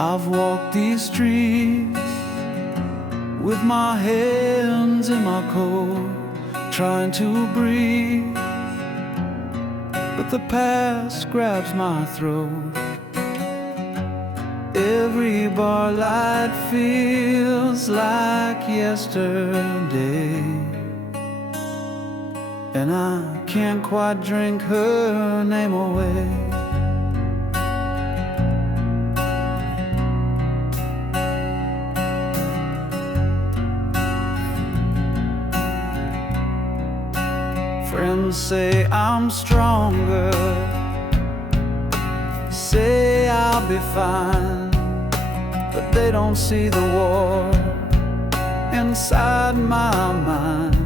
I've walked these streets with my hands in my coat, trying to breathe, but the past grabs my throat. Every bar light feels like yesterday, and I can't quite drink her name away. Friends say I'm stronger, say I'll be fine, but they don't see the war inside my mind.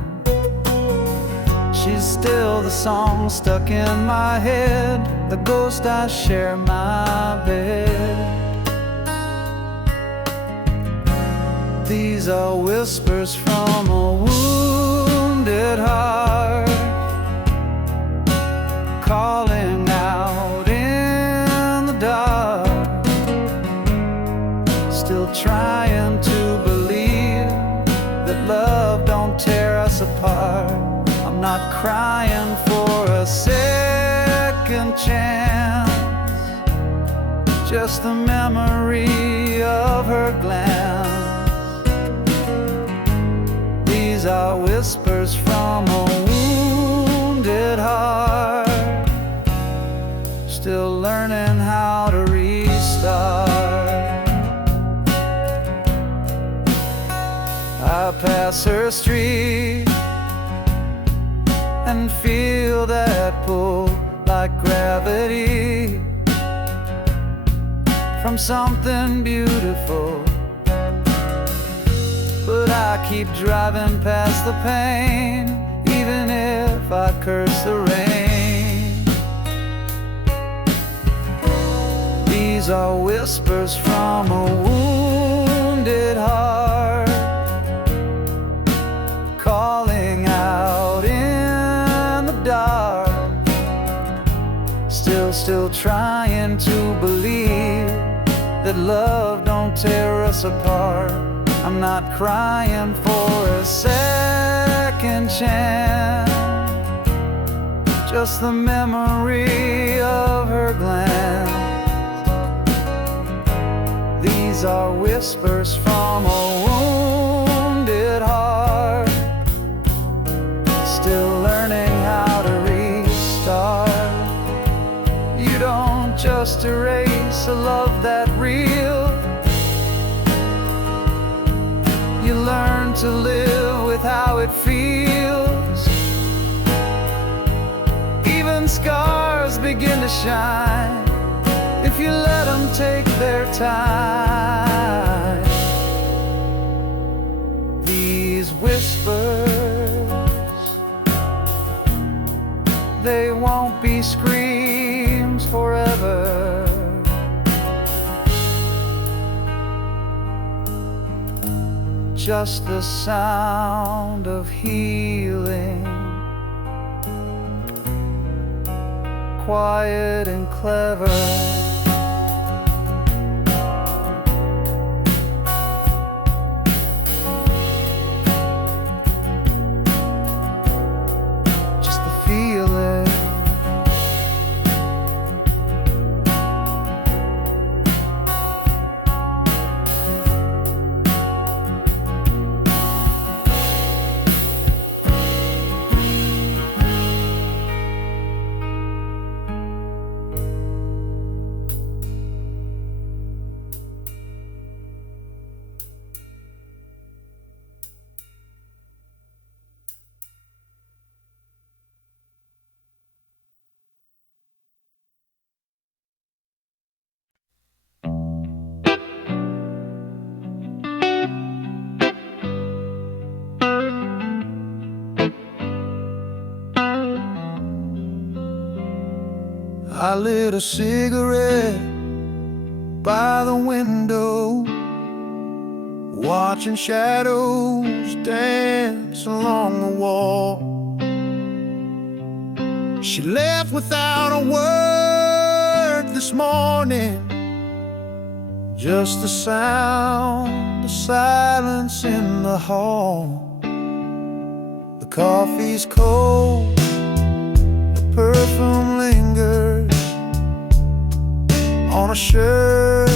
She's still the song stuck in my head, the ghost I share my bed. These are whispers from a wounded heart, calling out in the dark, still trying to believe that love don't tear us apart. I'm not crying for a second chance, just the memory of her glance. These are whispers from a wounded heart, still learning how to restart. I pass her street and feel that pull like gravity from something beautiful, but I keep driving past the pain, even if I curse the rain. These are whispers from a wounded heart, calling out in the dark, still trying to believe that love don't tear us apart. I'm not crying for a second chance, just the memory of her glance. These are whispers from a wounded heart, still learning how to restart. You don't just erase a love that real, you learn to live with how it feels. Even scars begin to shine if you let them take their time. These whispers, they won't be screams forever, just the sound of healing, quiet and clever. I lit a cigarette by the window, watching shadows dance along the wall. She left without a word this morning, Just the sound, the silence in the hall. The coffee's cold, the perfume lingers on a shirt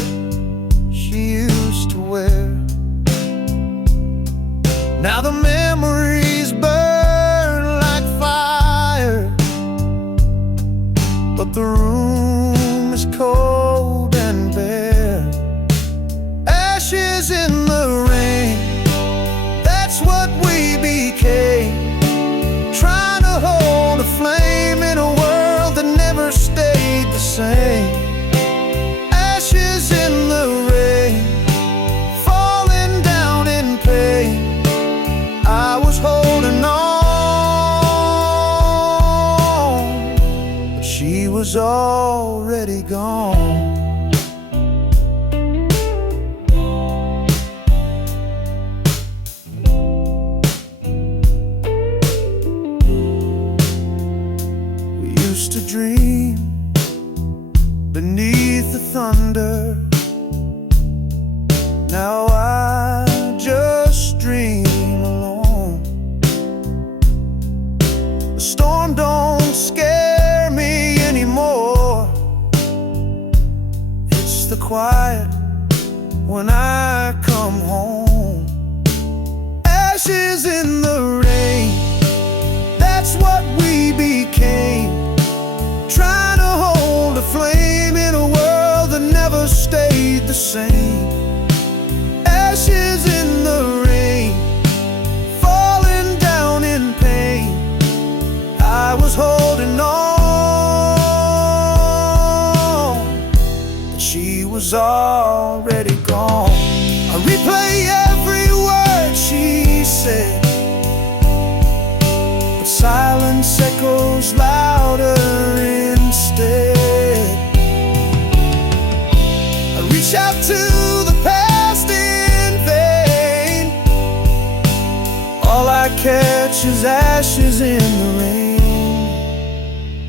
she used to wear. Now the memories burn like fire, but the room is cold and bare. Ashes in the rain, that's what we became. Trying to hold a flame in a world that never stayed the same. Ashes in the rain, falling down in pain. I was holding on, but she was already gone. We used to dream beneath the thunder. Now I just dream alone. The storm don't scare me anymore. It's the quiet when I come home. Ashes in the rain, that's what we became. Trying to hold a flame in a world that never stayed the same. Ashes in the rain, falling down in pain. I was holding on, but she was already gone. I replay every word she said, but silence echoes louder instead. I reach out to the past in vain. All I catch is ashes in the rain.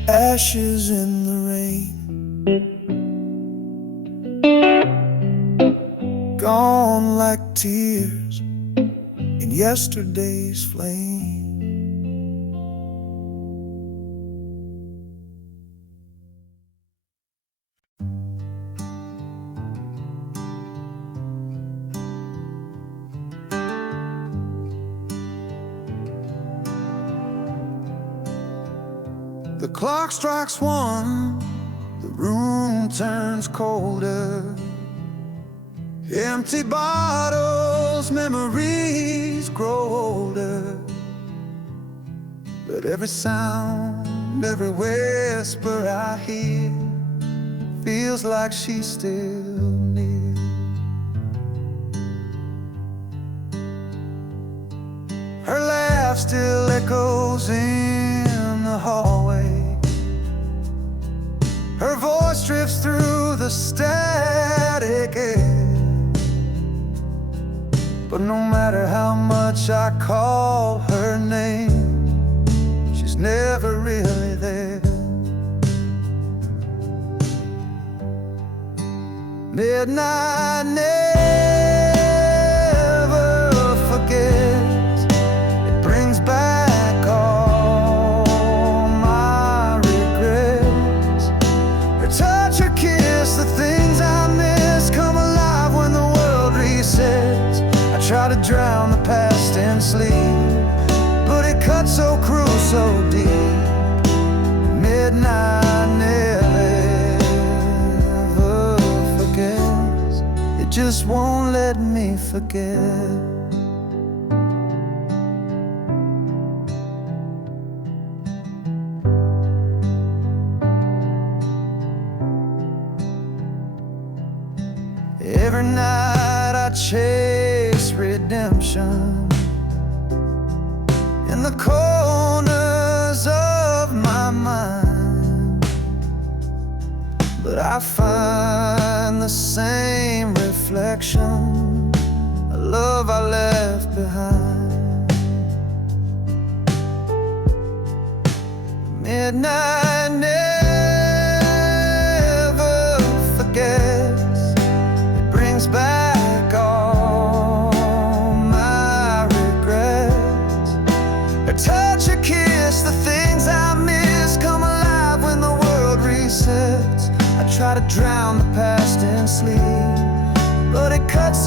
Ashes in the rain. Gone like tears in yesterday's flame. The clock strikes 1, the room turns colder. Empty bottles, memories grow older. But every sound, every whisper I hear feels like she's still near. Her laugh still echoes in the hallway. Her voice drifts through the static air. But no matter how much I call her name, she's never really there. Midnight never forgets. It brings back all my regrets. Her touch, her kiss, the things I miss come alive when the world resets. I try to drown the past in sleep, but it cuts so cruel, so deep. Midnight never forgets. It just won't let me forget. Every night I chase redemption in the corners of my mind, but I find the same reflection, a love I left behind. Midnight never forgets. It brings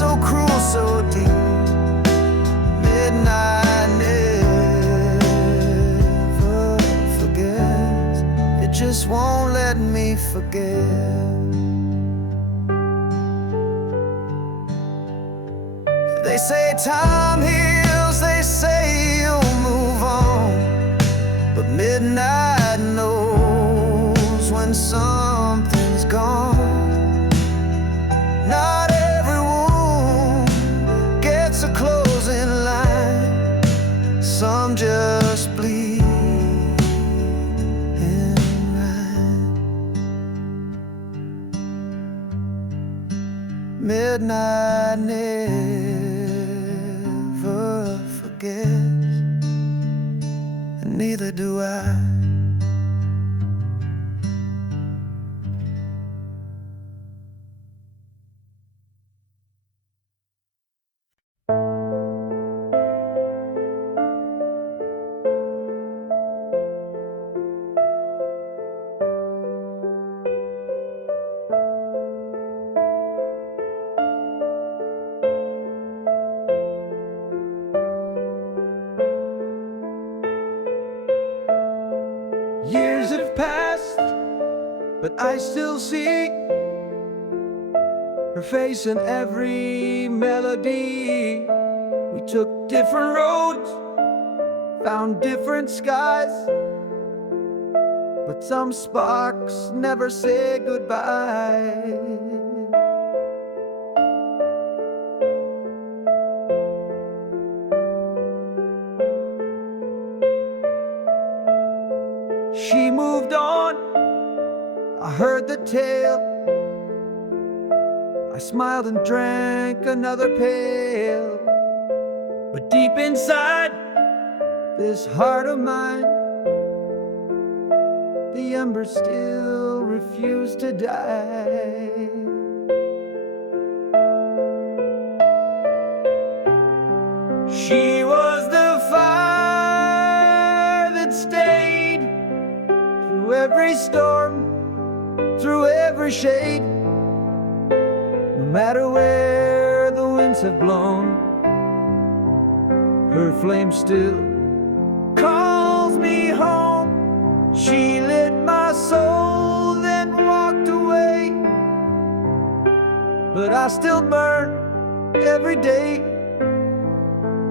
so cruel, so deep. Midnight never forgets. It just won't let me forget. They say time heals, they say you'll move on, but midnight knows when something's gone. Not every wound gets a closing line. Some just bleed in rhyme. Midnight never forgets, and neither do I. Years have passed, but I still see her face in every melody. We took different roads, found different skies, but some sparks never say goodbye. She moved on, I heard the tale. I smiled and drank another pail. But deep inside this heart of mine, the embers still refuse to die. She was the fire that stayed through every storm, through every shade. No matter where the winds have blown, her flame still calls me home. She lit my soul, then walked away, but I still burn every day.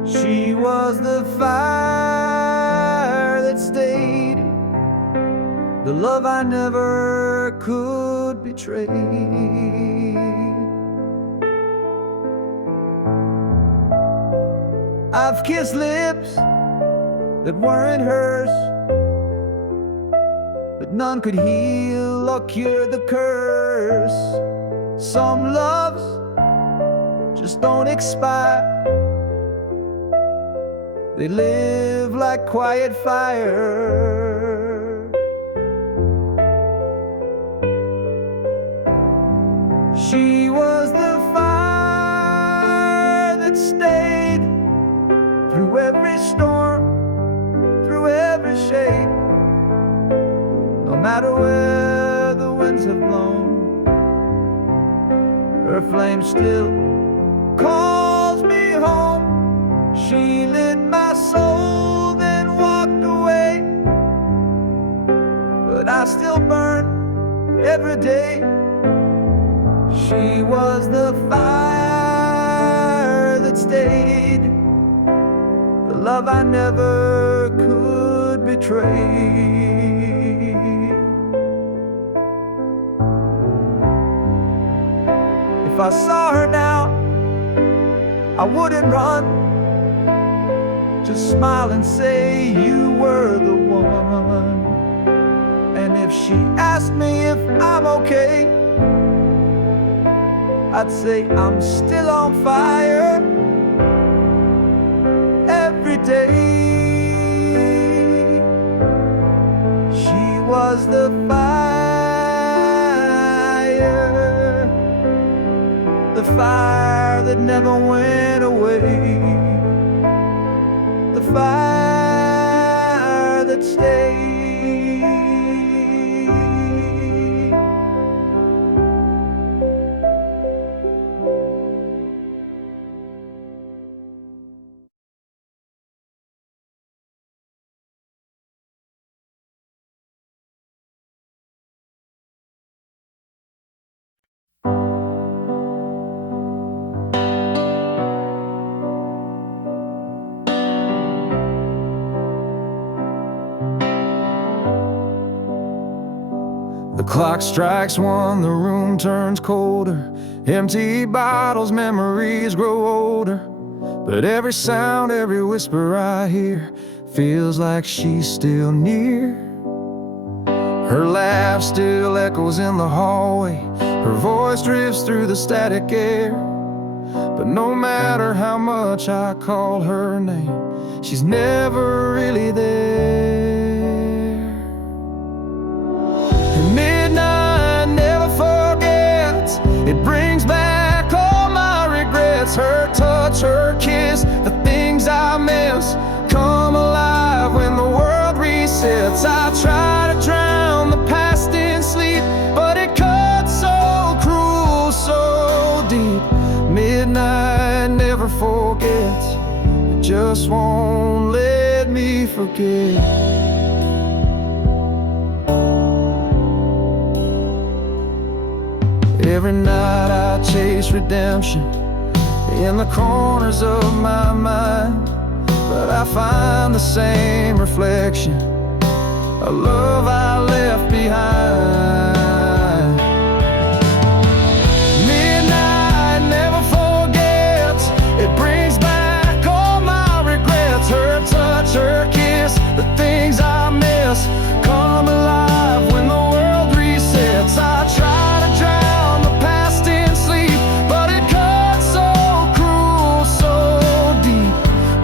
She was the fire that stayed, the love I never could betray. I've kissed lips that weren't hers, but none could heal or cure the curse. Some loves just don't expire, they live like quiet fire. She was the fire that stayed through every storm, through every shade. No matter where the winds have blown, her flame still calls me home. She lit my soul, then walked away, but I still burn every day. She was the fire that stayed, the love I never could betray. If I saw her now, I wouldn't run, just smile and say you were the one. And if she asked me if I'm okay, I'd say I'm still on fire every day. She was the fire, the fire that never went away, the fire that stayed. Clock strikes 1, the room turns colder. Empty bottles, memories grow older. But every sound, every whisper I hear feels like she's still near. Her laugh still echoes in the hallway. Her voice drifts through the static air. But no matter how much I call her name, she's never really there. And midnight never forgets. It brings back all my regrets. Her touch, her kiss, the things I miss come alive when the world resets. I try to drown the past in sleep, but it cuts so cruel, so deep. Midnight never forgets. It just won't let me forget. Every night I chase redemption in the corners of my mind, but I find the same reflection, a love I left behind. Midnight never forgets. It brings back all my regrets. Her touch, her kiss, the things I miss come alive when the world resets. I try to drown the past in sleep, but it cuts so cruel, so deep.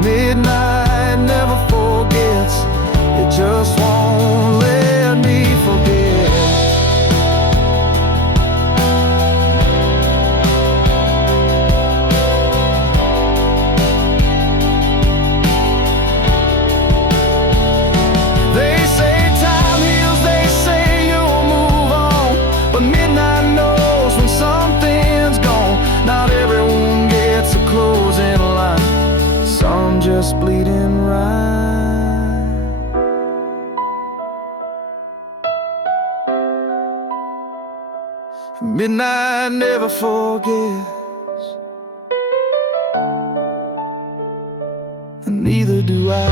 Midnight never forgets. It just won't let me forget. They say time heals, they say you'll move on, but midnight knows when something's gone. Not everyone gets a closing line, some just bleeding right. Midnight never forgets, and neither do I.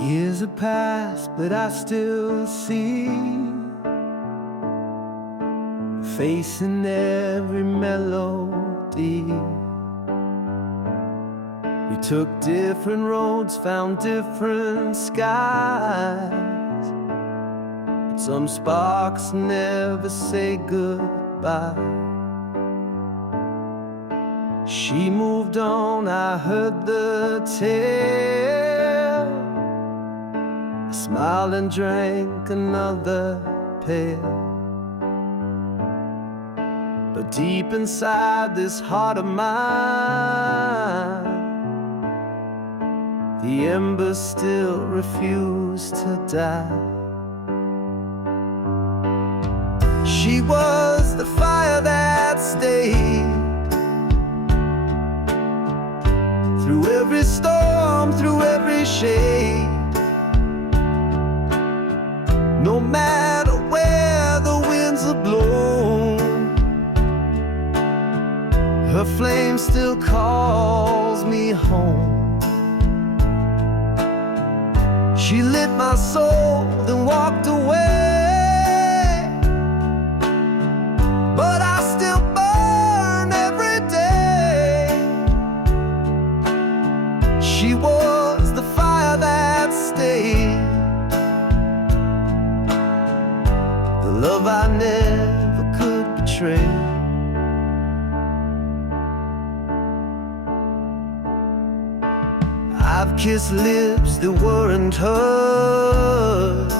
Years have passed, but I still see a face in every melody. We took different roads, found different skies, but some sparks never say goodbye. She moved on, I heard the tale. I smiled and drank another pail. But deep inside this heart of mine, the embers still refuse to die. She was the fire that stayed through every storm, through every shade. No matter where the winds have blown, her flame still calls me home. She lit my soul, then walked away, but I still burn every day. She was the fire that stayed, the love I never could betray. I've kissed lips that weren't hers,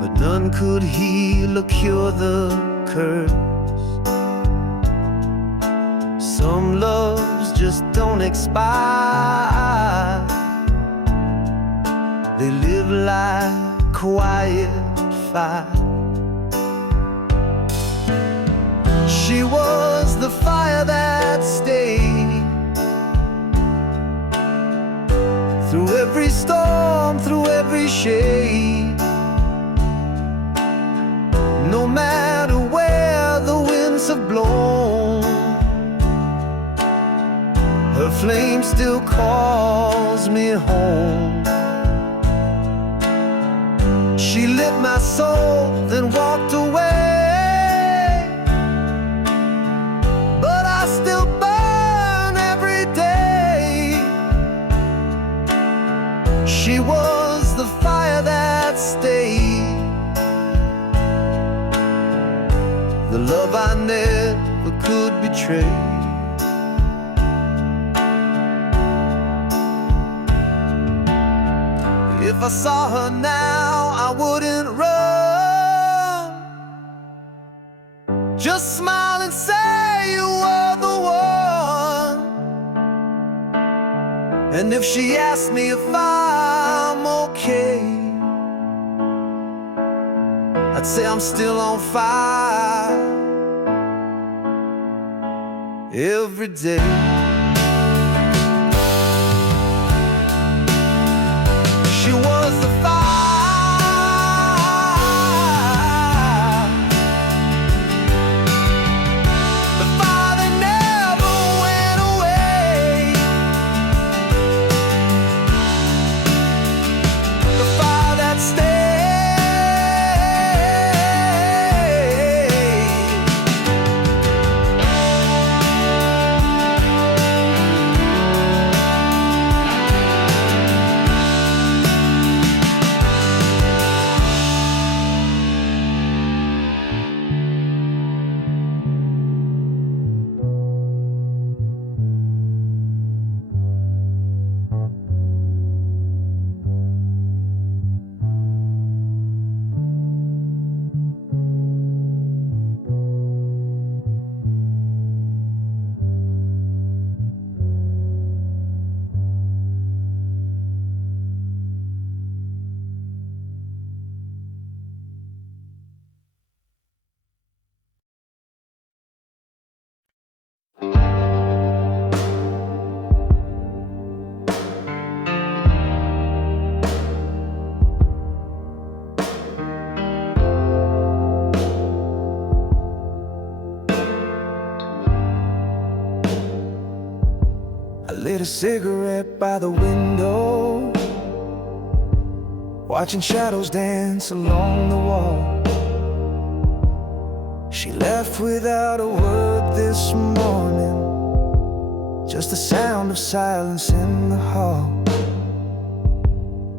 but None could heal or cure the curse. Some loves just don't expire. They live like quiet fire. She was the fire that stayed through every storm, through every shade. No matter where the winds have blown, her flame still calls me home. She lit my soul, then walked away, but I still burn every day. She was the fire that stayed, the love I never could betray. If I saw her now, I wouldn't run. Just smile and say you were the one. And if she asked me if I'm okay, I'd say I'm still on fire every day. She was the fire, the fire that never went away, the fire that stayed. I lit a cigarette by the window, watching shadows dance along the wall. She left without a word this morning, just the sound of silence in the hall.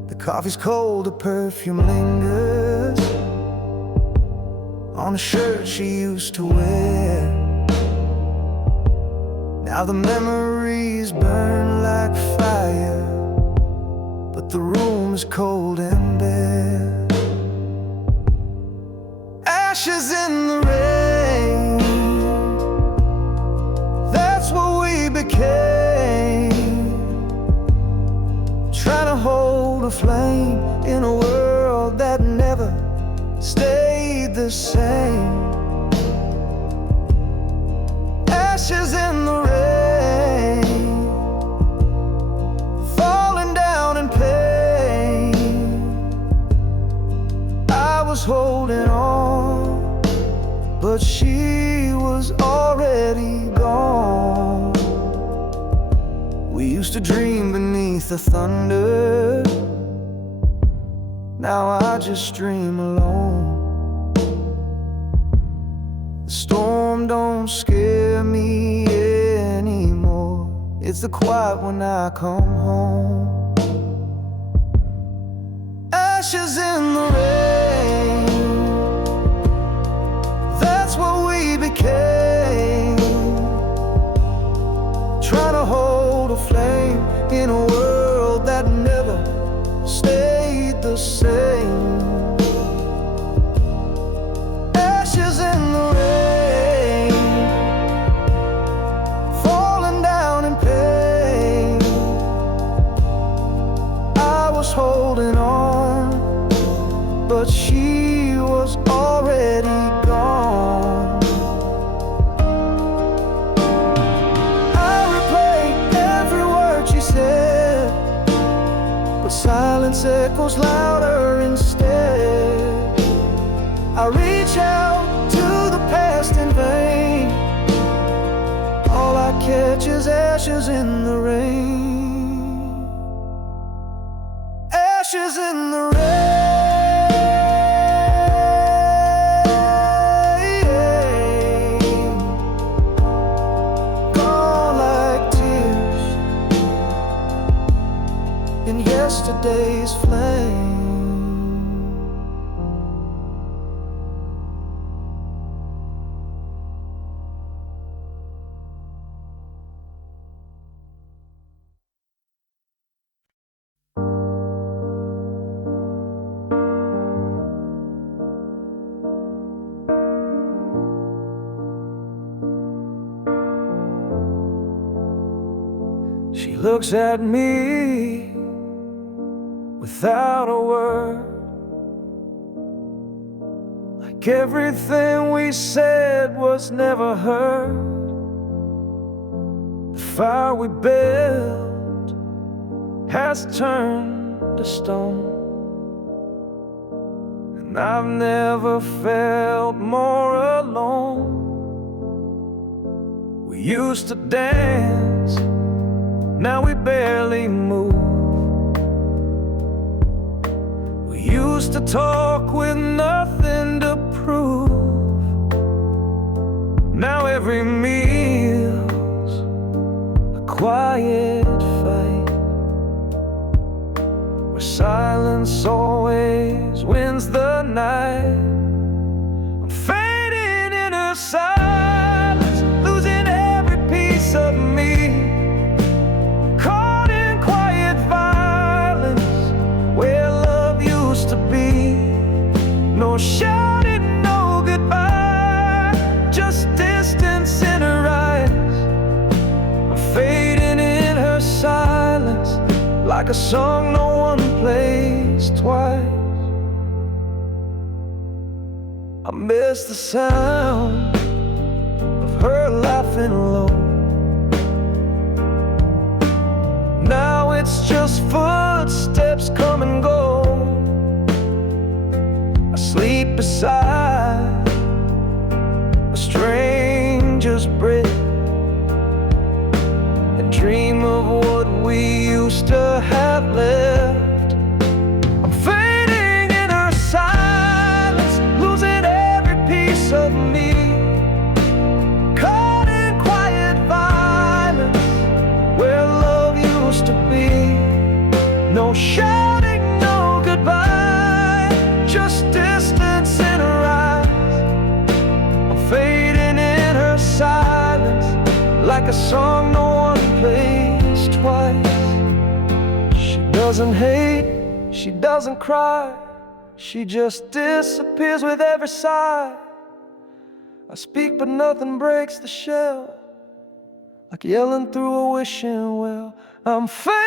The coffee's cold, the perfume lingers on a shirt she used to wear. Now the memories burn like fire, but the room is cold and bare. Ashes in the rain, that's what we became. Trying to hold a flame in a world that never stayed the same. Ashes in the rain, falling down in pain. I was holding on, but she was already gone. We used to dream beneath the thunder, now I just dream alone. The storm don't scare me anymore, it's the quiet when I come home. Ashes in the rain, that's what we became. Trying to hold a flame in a world that never stayed the same. but she was already gone. I replayed every word she said, but silence echoes louder instead. I reach out to the past in vain. All I catch is ashes in the rain. Ashes in the rain. Gone like tears in yesterday's flame. She looks at me without a word, like everything we said was never heard. The fire we built has turned to stone, and I've never felt more alone. We used to dance, now we barely move. We used to talk with nothing to prove. Now every meal's a quiet fight, where silence always wins the night. I'm fading in her silence, losing every piece of me. No shouting, no goodbye, just distance in her eyes. I'm fading in her silence, like a song no one plays twice. I miss the sound of her laughing low. Now it's just footsteps come and go. I sleep beside a stranger's bed and dream of what we used to have left. I'm fading in her silence, losing every piece of me, caught in quiet violence, where love used to be. No shouting, no goodbye, just distance in her eyes. I'm fading in her silence, like a song no one plays twice. She doesn't hate, she doesn't cry, she just disappears with every sigh. I speak but nothing breaks the shell, like yelling through a wishing well. I'm fading,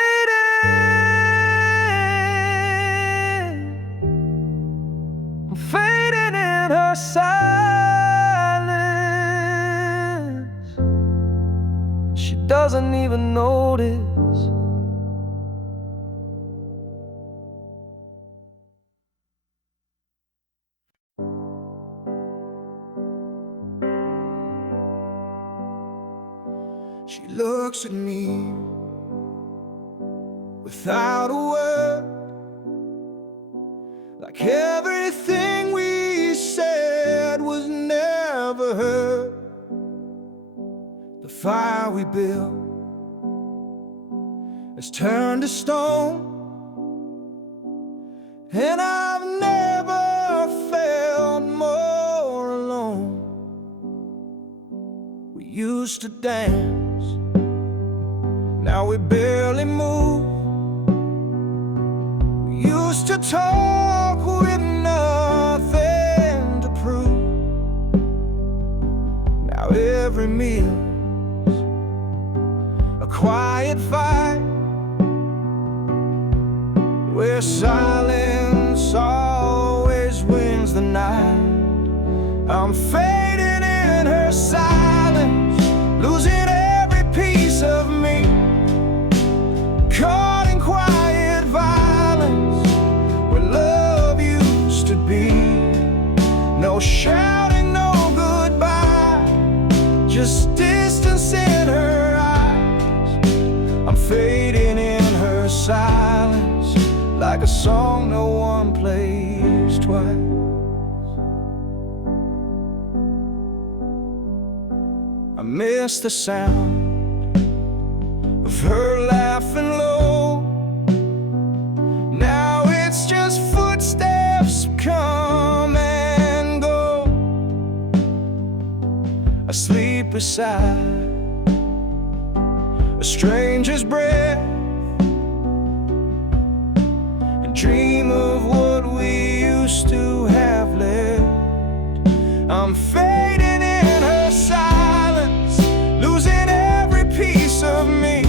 fading in her silence. She doesn't even notice. She looks at me without a word, like everything we said was never heard. The fire we built has turned to stone, and I've never felt more alone. We used to dance, now we barely move. We used to talk with nothing to prove. Now every meal's a quiet fight, where silence always I'm fading in her silence, losing every piece of me, caught in quiet violence where love used to be. No shouting, no goodbye, just distance in her eyes. I'm fading in her silence, like a song no one plays twice. I miss the sound of her laughing low. Now it's just footsteps come and go. I sleep beside a stranger's breath and dream of what we used to have left. I'm fading in her silence, losing every piece of me,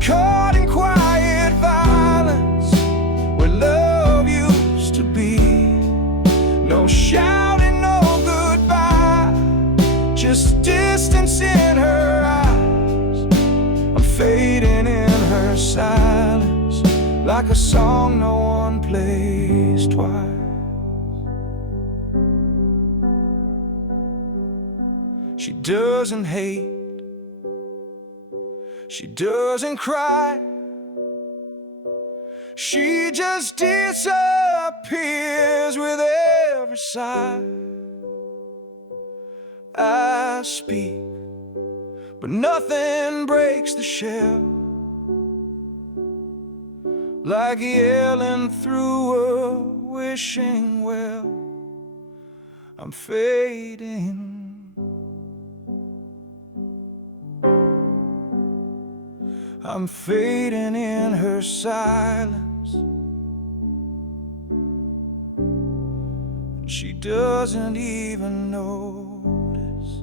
caught in quiet violence where love used to be. No shouting, no goodbye, just distance in her eyes. I'm fading in her silence, like a song no one plays twice. She doesn't hate, she doesn't cry, she just disappears with every sigh. I speak, but nothing breaks the shell, like yelling through a wishing well. I'm fading, I'm fading in her silence, and she doesn't even notice.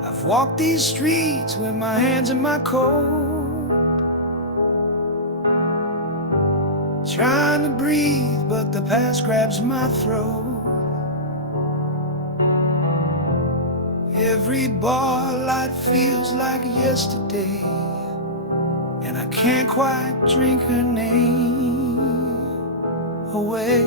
I've walked these streets with my hands in my coat, trying to breathe, but the past grabs my throat. Every bar light feels like yesterday, and I can't quite drink her name away.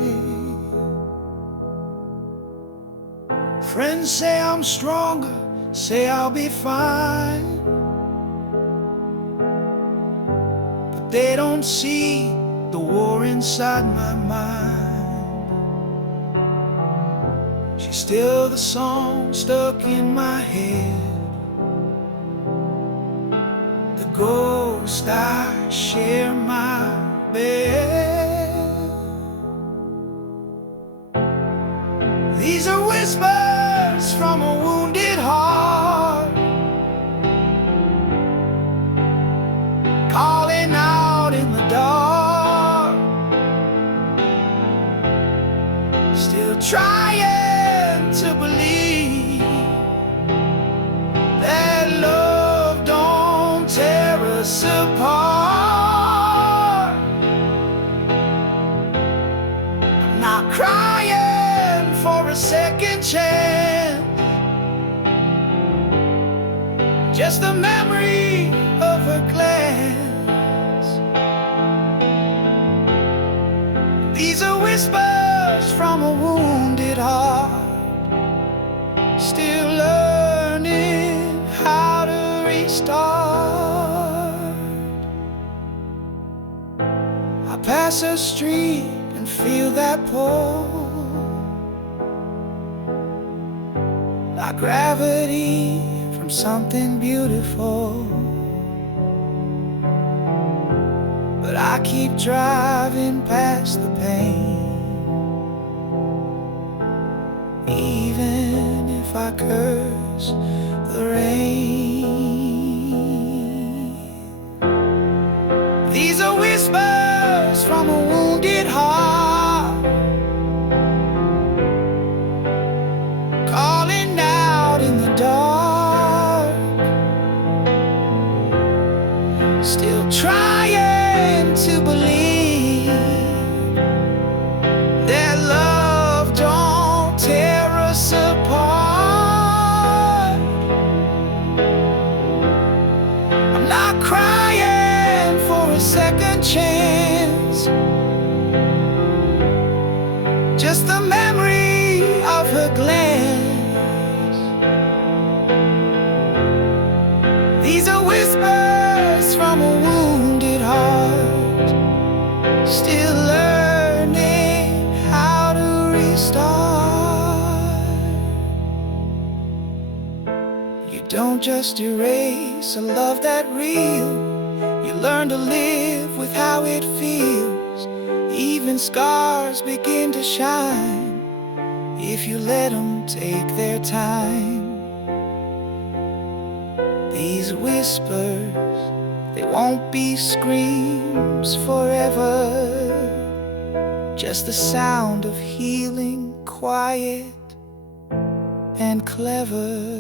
Friends say I'm stronger, say I'll be fine, but they don't see the war inside my mind. She's still the song stuck in my head, the ghost I share my bed. These are whispers from a wounded heart, calling out in the dark, still trying to believe that love don't tear us apart. I'm not crying for a second chance, just the memory of her glance. These are whispers from a wounded heart, still learning how to restart. I pass a street and feel that pull, like gravity from something beautiful. But I keep driving past the pain, even if I curse the rain. These are whispers from a wounded heart, calling out in the dark, still trying to believe that love don't tear us apart. I'm not crying for a second chance, just the memory of her glance. These are whispers from a wounded heart, still learning how to restart. You don't just erase a love that real, you learn to live with how it feels. Even scars begin to shine if you let them take their time. These whispers, they won't be screams forever, just the sound of healing, quiet and clever.